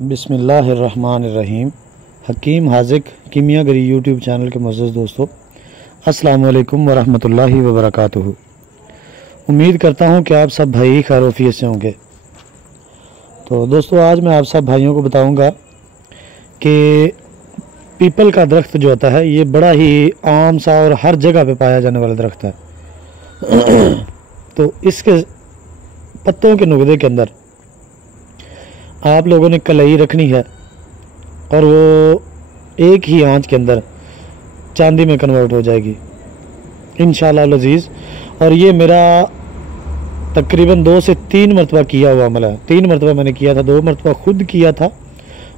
बिस्मिल्लाहिर्रहमानिर्रहीम। हकीम Hazik कीमियागरी YouTube channel के मुअज़्ज़ज़ दोस्तों, अस्सलामु अलैकुम वरहमतुल्लाहि वबरकातुहू। उम्मीद करता हूँ कि आप सब भाई खैर-ओ-आफ़ियत से होंगे। तो दोस्तों, आज मैं आप सब भाइयों को बताऊँगा कि पीपल का दरख्त जो होता है ये बड़ा ही आम सा और हर जगह पे पाया जाने वाला दरख्त है। तो इसके पत्तों के नुगदे के अंदर आप लोगों ने कलई रखनी है और वो एक ही आंच के अंदर चांदी में कन्वर्ट हो जाएगी इंशाअल्लाह अज़ीज़। और ये मेरा तकरीबन 2 से 3 मरतबा किया हुआ अमल है। 3 मरतबा मैंने किया था, 2 मरतबा खुद किया था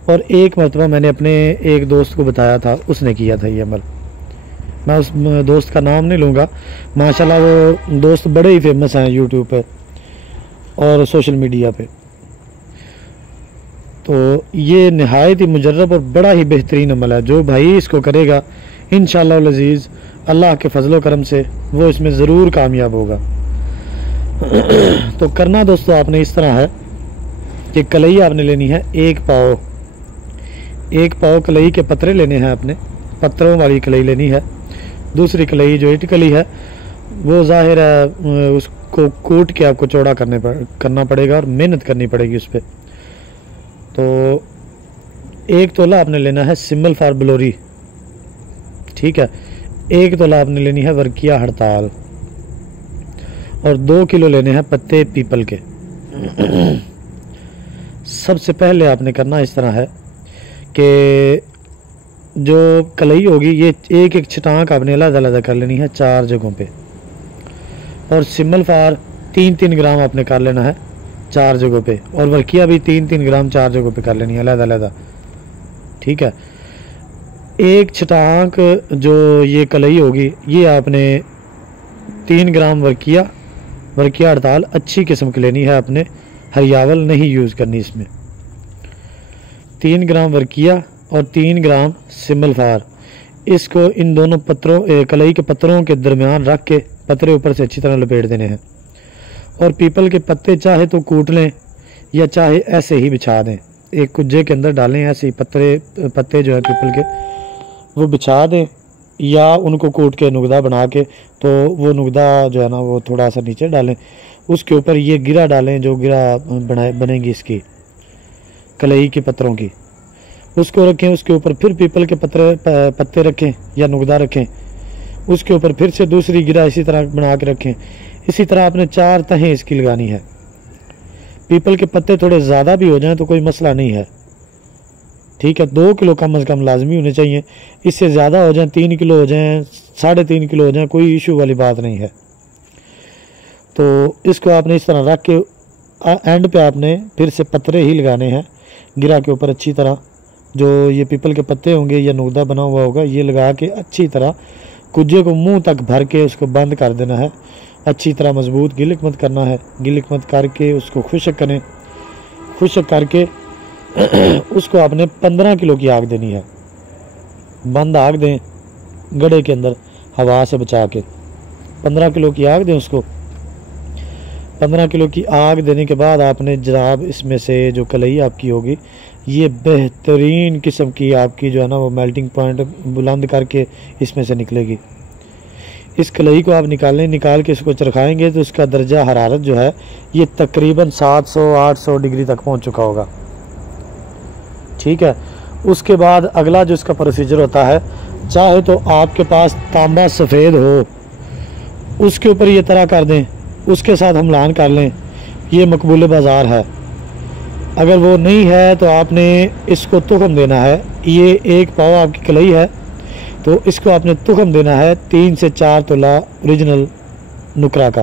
और 1 मरतबा मैंने अपने एक दोस्त को बताया था, उसने किया था ये अमल। मैं उस दोस्त का नाम नहीं लूँगा, माशाल्लाह वो दोस्त बड़े ही फेमस हैं यूट्यूब पे और सोशल मीडिया पे। तो ये नहायत ही मुजर्रब और बड़ा ही बेहतरीन अमल है। जो भाई इसको करेगा इंशाअल्लाह अज़ीज़ अल्लाह के फजल करम से वो इसमें ज़रूर कामयाब होगा। तो करना दोस्तों आपने इस तरह है कि कलई आपने लेनी है 1 पाव कलई के पत्रे लेने हैं आपने, पत्रों वाली कलई लेनी है। दूसरी कलई जो इटकली है वो ज़ाहिर है उसको कूट के आपको चौड़ा करना पड़ेगा और मेहनत करनी पड़ेगी उस पर। तो 1 तोला आपने लेना है सिम्बल फार बलोरी, ठीक है। 1 तोला आपने लेनी है वर्किया हड़ताल और 2 किलो लेने हैं पत्ते पीपल के। सबसे पहले आपने करना इस तरह है कि जो कलई होगी ये एक छटांक आपने अलग-अलग कर लेनी है 4 जगहों पे और सिम्बल फार 3-3 ग्राम आपने कर लेना है 4 जगहों पे और वर्किया भी 3-3 ग्राम 4 जगहों पे कर लेनी है अलग-अलग, ठीक है। एक छटांक जो ये कलई होगी ये आपने 3 ग्राम वर्किया हड़ताल अच्छी किस्म की लेनी है, आपने हरियावल नहीं यूज़ करनी इसमें। 3 ग्राम वर्किया और 3 ग्राम सिम्बल फार, इसको इन दोनों पत्रों कलई के पत्रों के दरमियान रख के पत्रे ऊपर से अच्छी तरह लपेट देने हैं। और पीपल के पत्ते चाहे तो कूट लें या चाहे ऐसे ही बिछा दें, एक कुज्जे के अंदर डालें, ऐसे ही पत्ते जो है पीपल के वो बिछा दें या उनको कूट के नुगदा बना के, तो वो नुगदा जो है ना वो थोड़ा सा नीचे डालें, उसके ऊपर ये गिरा डालें जो गिरा बनेगी इसकी कलई के पत्रों की, उसको रखें। उसके ऊपर फिर पीपल के पत्ते रखें या नुगदा रखें, उसके ऊपर फिर से दूसरी गिरा इसी तरह बना के रखें। इसी तरह आपने 4 तहें इसकी लगानी है। पीपल के पत्ते थोड़े ज़्यादा भी हो जाएं तो कोई मसला नहीं है, ठीक है। 2 किलो कम अज़ कम लाजमी होने चाहिए, इससे ज़्यादा हो जाएं 3 किलो हो जाएं 3.5 किलो हो जाएं कोई इशू वाली बात नहीं है। तो इसको आपने इस तरह रख के एंड पे आपने फिर से पत्रे ही लगाने हैं गिरा के ऊपर अच्छी तरह। जो ये पीपल के पत्ते होंगे या नुगदा बना हुआ होगा ये लगा के अच्छी तरह कुज्जे को मुंह तक भर के उसको बंद कर देना है। अच्छी तरह मजबूत गिलक मत करना है, गिलक मत करके उसको खुश्क करें। खुश्क करके उसको आपने 15 किलो की आग देनी है, बंद आग दें गड़े के अंदर हवा से बचा के। 15 किलो की आग दें उसको। 15 किलो की आग देने के बाद आपने जनाब इसमें से जो कलई आपकी होगी ये बेहतरीन किस्म की आपकी जो है ना वो मेल्टिंग पॉइंट बुलंद करके इसमें से निकलेगी। इस कलई को आप निकाल के इसको चरखाएंगे तो इसका दर्जा हरारत जो है ये तकरीबन 700-800 डिग्री तक पहुंच चुका होगा, ठीक है। उसके बाद अगला जो इसका प्रोसीजर होता है, चाहे तो आपके पास तांबा सफ़ेद हो उसके ऊपर ये तरह कर दें, उसके साथ हमलान कर लें, ये मकबूल बाज़ार है। अगर वो नहीं है तो आपने इसको तुखम देना है। ये 1 पाव आपकी कलई है तो इसको आपने तुखम देना है 3 से 4 तोला ओरिजिनल नुकरा का,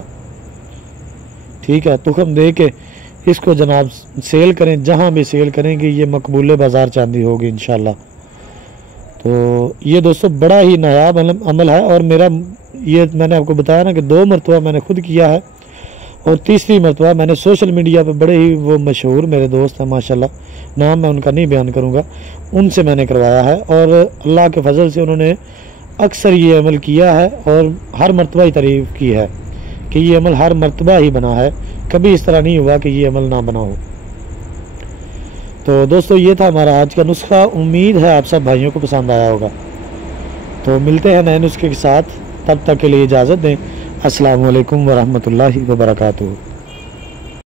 ठीक है। तुखम दे के इसको जनाब सेल करें, जहाँ भी सेल करेंगे ये मकबूल बाज़ार चांदी होगी इंशाल्लाह। तो ये दोस्तों बड़ा ही नायाब अमल है और मेरा ये मैंने आपको बताया ना कि 2 मरतबा मैंने खुद किया है और तीसरी मरतबा मैंने सोशल मीडिया पे बड़े ही वो मशहूर मेरे दोस्त हैं माशाल्लाह, नाम मैं उनका नहीं बयान करूँगा, उनसे मैंने करवाया है और अल्लाह के फजल से उन्होंने अक्सर ये अमल किया है और हर मरतबा ही तारीफ़ की है कि ये अमल हर मरतबा ही बना है, कभी इस तरह नहीं हुआ कि ये अमल ना बना हो। तो दोस्तों ये था हमारा आज का नुस्खा। उम्मीद है आप सब भाइयों को पसंद आया होगा। तो मिलते हैं नए नुस्खे के साथ, तब तक के लिए इजाज़त दें। अस्सलाम वालेकुम वरहमतुल्लाहि वबरकातुहू।